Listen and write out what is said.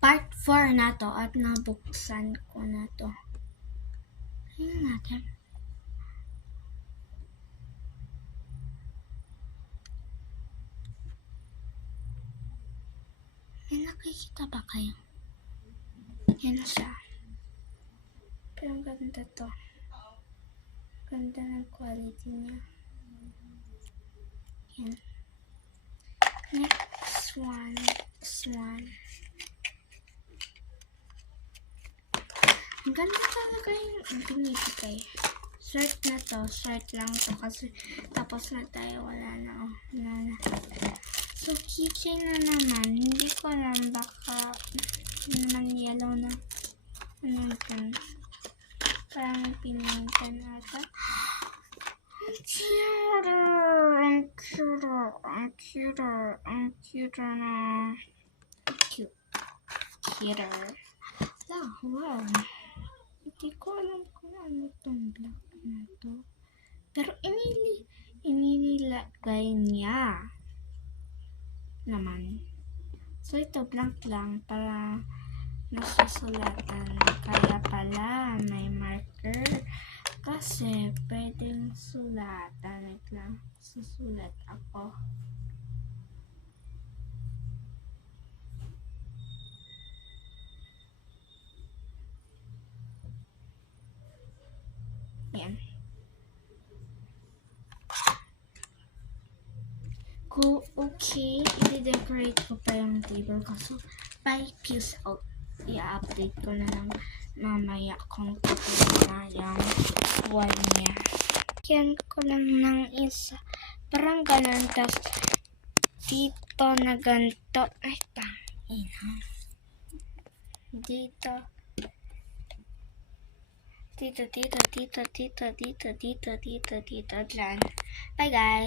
part 4 na to at nabuksan ko na to. Tingnan natin. May nakikita ba kayo? Yan siya. Pero ang ganda to. Ganda ng quality niya. Yan. Next one. Ang ganda talaga yung binibigay. Short na to. Short lang to kasi tapos na tayo. Wala na. So, keychain na naman. Hindi ko alam. Baka naman yellow na. Ano ito? Parang pinuntan ata. Ang cute na. Cuter. Wow. Hindi ko alam kung ano itong black na to. Pero inilagay niya naman. So, ito blank lang para nasusulatan. Kaya pala may marker. Kasi pwedeng sulatan. Wait lang. Susulat ako. Yan. Okay, i-decorate ko pa yung table ko. So, bye, peace out. I-update ko na lang mamaya kung tapos na yung wall niya. Yan ko lang ng isa. Parang ganun. Tapos, dito na ganito. Ay, tangina. Dito. Dito. Bye, guys.